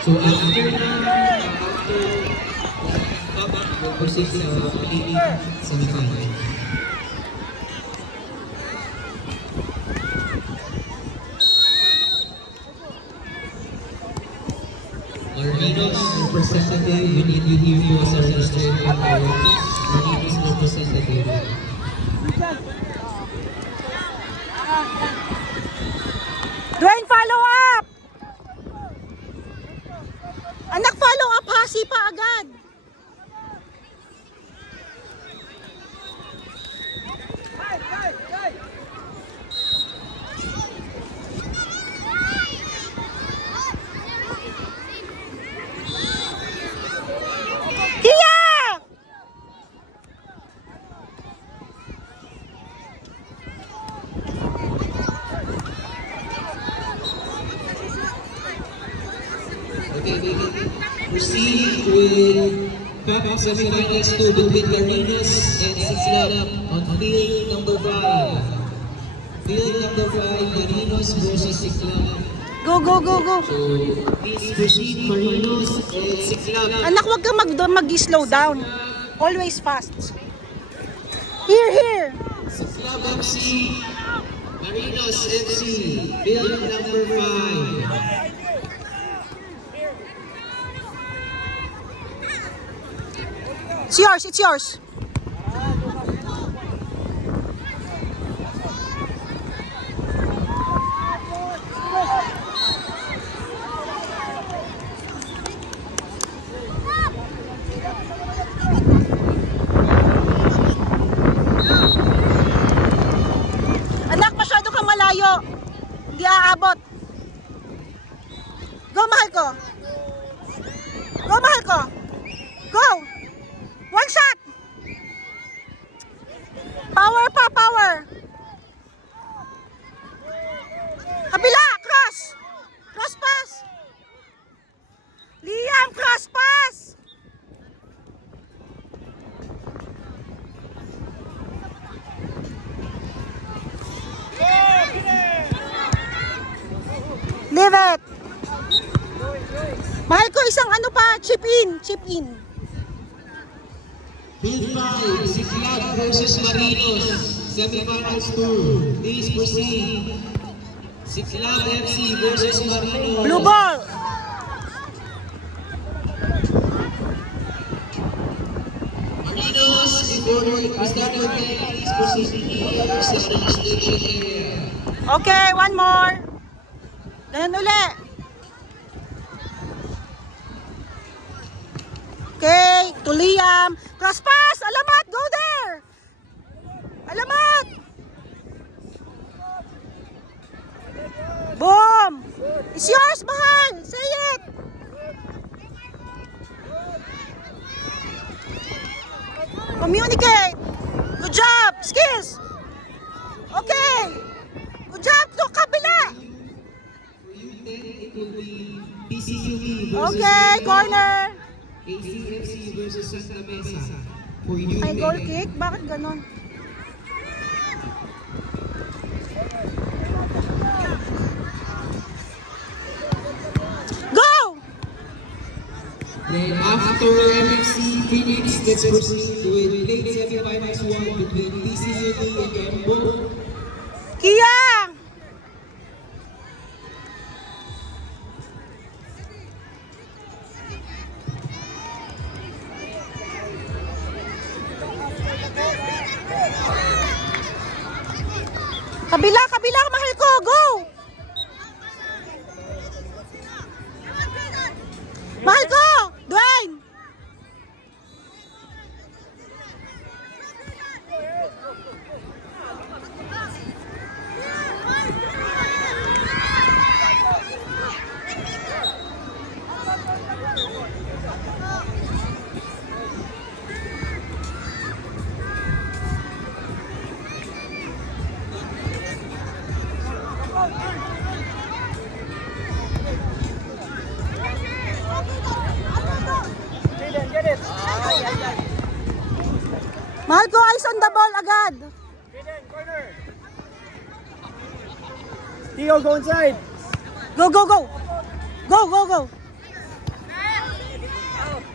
So after we'll proceed sa semifinal. Marino's representative, we need you here to as a registered Marino's representative. Dwayne, follow up! Anak, follow up ha, sipa agad. Kia! Okay, we can proceed with PAP semifinals 2 between Marinos and Sislab on field number 5. Field number 5, Marinos versus Sislab. Go, go, go, go. So, please proceed Marinos and Sislab. Anak, wag kang mag-slow down. Always fast. Here, here. Sislab MC, Marinos MC, field number 5. It's yours, it's yours. Anak, masyado kang malayo. Hindi aabot. Go, mahal ko. Go, mahal ko. Go. One shot. Power pa, power. Kabila, cross. Cross pass. Liam, cross pass. Leave it. Mahal ko, isang ano pa, chip in, chip in. Field 5, Sislab versus Marinos, semifinals 2. Please proceed. Sislab FC versus Marinos. Blue ball. Marinos, before we start your game, please proceed here sa registration area. Okay, one more. Ganun uli. Okay, to Liam. Cross pass, alamat, go there. Alamat. Boom. It's yours, mahal. Say it. Communicate. Good job. Skills. Okay. Good job. To kabila. For you, then it will be PCUP versus Okay, corner. KCFC versus Santa Mesa. For you, Ay, goal then. kick? Bakit ganon? Go! Then after MFC Phoenix, let's proceed with late semifinals 1 between PCUP and Embo. Kiyang! Kabila, kabila, mahal ko, go! Mahal ko, Dwayne! Mahal ko, eyes on the ball agad. Tio, go inside. Go, go, go. Go, go, go.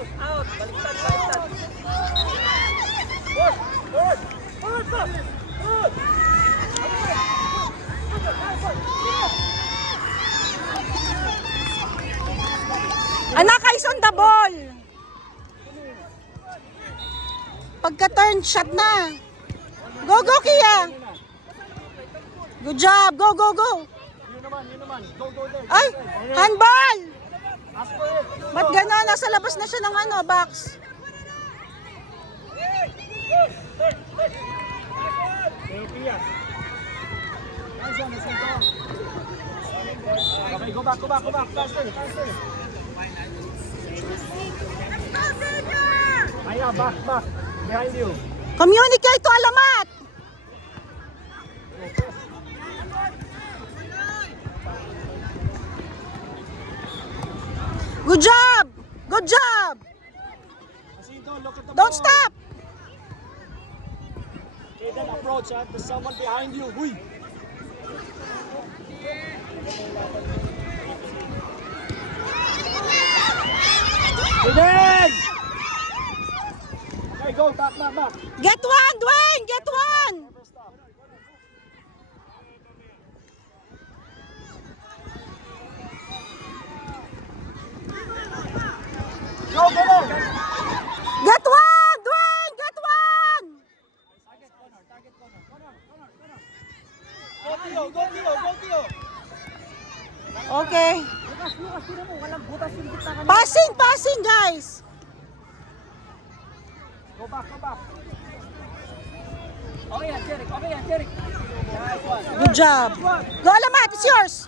Out. Baliktad, baliktad. Forward, forward. Forward, forward. Forward. Anak, eyes on the ball. Pagka-turn shot na. Go, go, Kia. Good job. Go, go, go. Yun naman. Go there. Ay, handball. Ask for it. Ba't gano'n? Nasa labas na siya ng ano, box. Therapy yan. Nice one, nice one. Okay, go back. Faster. Aya, back. Behind you. Communicate to Alamat. Good job. Good job. Jacinto, look at the Don't ball. stop. Okay, then approach. There's someone behind you. Huy. Eden! Okay, go. Back. Get one, Dwayne. Get one. Never stop. Go. Get one, Dwayne. Get one. Target corner. Go, Tio. Okay. Lukas, tira mo. Walang butas yung gitna kanina. Passing, guys. Go back. Okay yan, Jeric. Nice one. Good job. Go, Alamat. It's yours.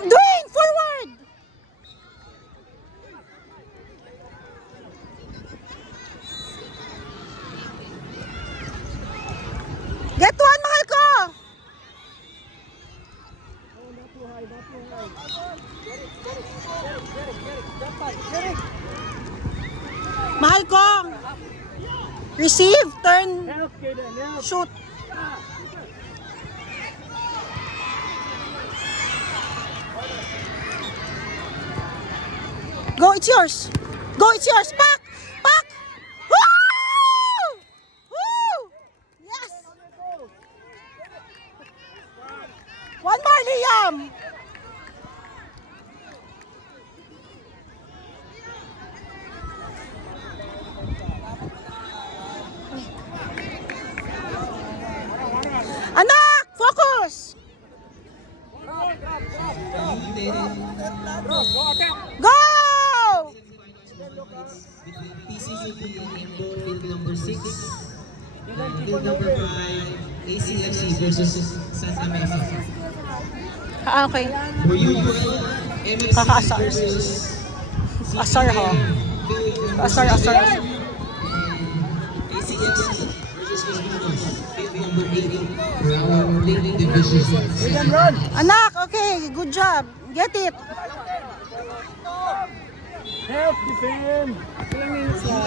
Dwayne, forward. Get one, mahal ko. Mahal ko. Receive, turn, Help, Kaden, help. shoot. Go, it's yours. Pack. Woo! Woo! Yes. One more, Liam. Anak, focus. Go! PCUP and field number 6. Field number 5, ACFC versus Santa Mesa. Okay. For you, MFC Kakaasar. versus Asar ho. Asar. ACFC versus Cosmos. Field number 8 for our leading division. Run. Anak, okay. Good job. Get it. Help, defend.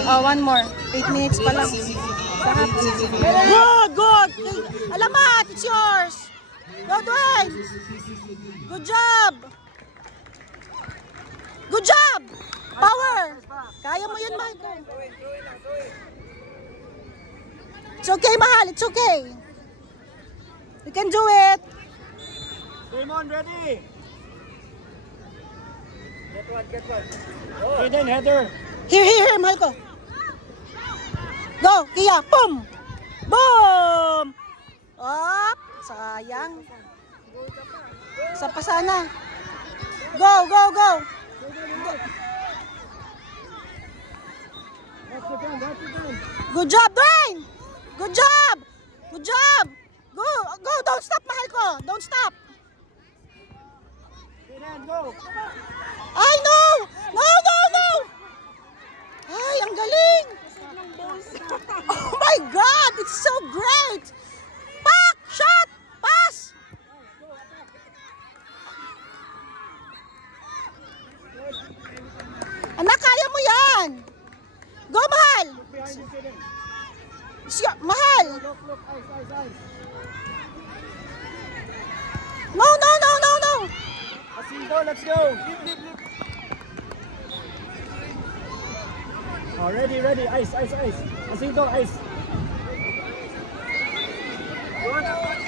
Oh, one more. 8 minutes pa lang. Good. Okay. Alamat, it's yours. Go, Dwayne. Good job. Power. Kaya mo yun, mahal ko. It's okay, mahal. It's okay. You can do it. Damon, ready? Get one. Kaden, header. Here, mahal ko. Go, Kia. Boom. Up. Sayang. Isa pa sana. Go. Good job, Dwayne. Good job. Go. Don't stop, mahal ko. Don't stop. Kaden, go. Ay, no. Ay, ang galing. Oh my God, it's so great. Pack, shot, pass. Anak, kaya mo yan. Go, mahal. Behind you, Kaden. Mahal. Look, eyes. No. let's go. Oh, ready, ready. Ice. Jacinto, ice.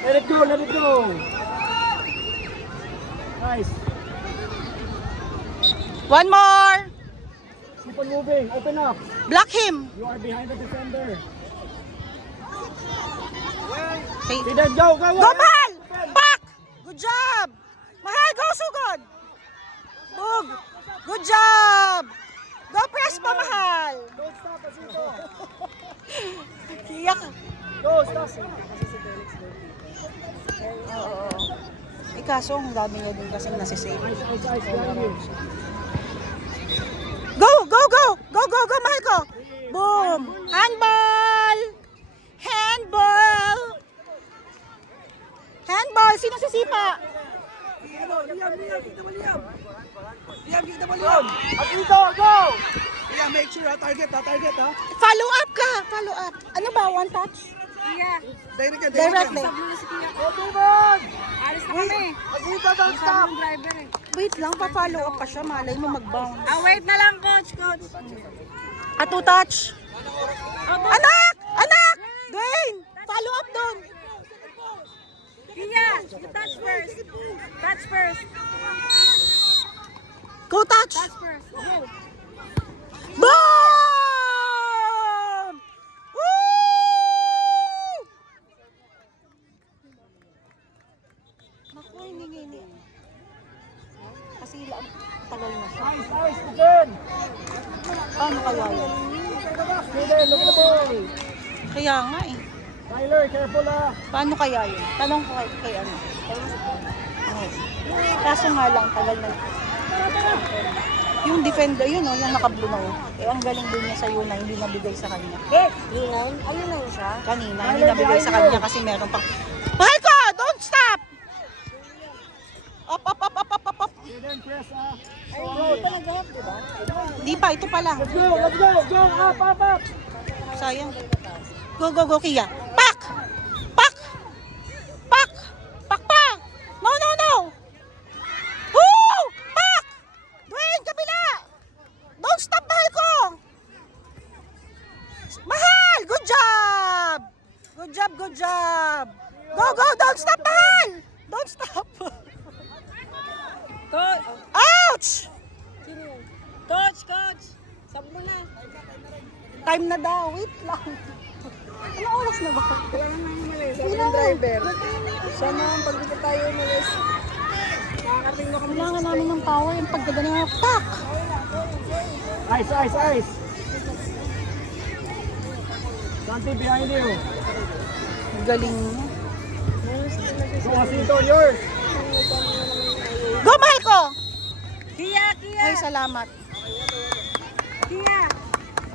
Let it go. Nice. One more. Keep on moving. Open up. Block him. You are behind the defender. Okay. See that? Go. Go, Mahal! Back! Good job! Mahal, go, Sugod! Bug! Good job! Go, press pa, Mahal! Don't stop, Jacinto. Kiyak. Go, stop. Oo. Eh, kaso, ang dami nga din kasing nasisave. Ice, behind you. Go, Mahal ko! Boom! Handball! Handball! Sino sisipa? Jacinto, go. Yeah, make sure target ha. Follow up ka! Follow up. Ano ba? One touch? Directly. Go, Devon. Alis na kami. Jacinto, don't stop. Yung driver eh. Wait lang, pa-follow up pa siya. Malay mo mag-bounce. Wait na lang, coach. Two touch. Anak! Dwayne! Follow up doon. Kia, touch first. Touch first. Go touch. Touch first. Go. Boom! Woo! Naku, hindi. Kasi tagal na siya. Ice, again. Paano kaya yun? Steven, look at the ball. Kaya nga eh. Tyler, careful ha. Paano kaya yun? Tanong ko kay ano. Oh. Kaso nga lang, tagal na. Yung defender yun, yung naka-blue na yun. Eh, ang galing din niya sa yun na hindi nabigay sa kanya. Yun, ayun lang siya. Kanina, hindi nabigay sa kanya kasi meron pang... Mahal ko! Don't stop! Up. Steven, press ha. Di pa, ito pa lang. Let's go. Go, up. Sayang. Go, Kia. Pak! Pa! No! Woo! Pak! Dwayne, kabila! Don't stop, mahal ko! Mahal! Good job! Go! Don't stop, mahal! Don't stop! Ouch! Coach. Sab mo na. Time na daw. Wait lang. Ano oras na ba? Kailangan na umalis. Sabi ng driver. Sana pag dito tayo umalis. Nakakarating na kami. Kailangan namin ng power yung pagdadala ng pak! Ice. Santi, behind you. Ang galing niya. Go, Jacinto, yours. Go, mahal ko! Kia. Ay, salamat. Kia.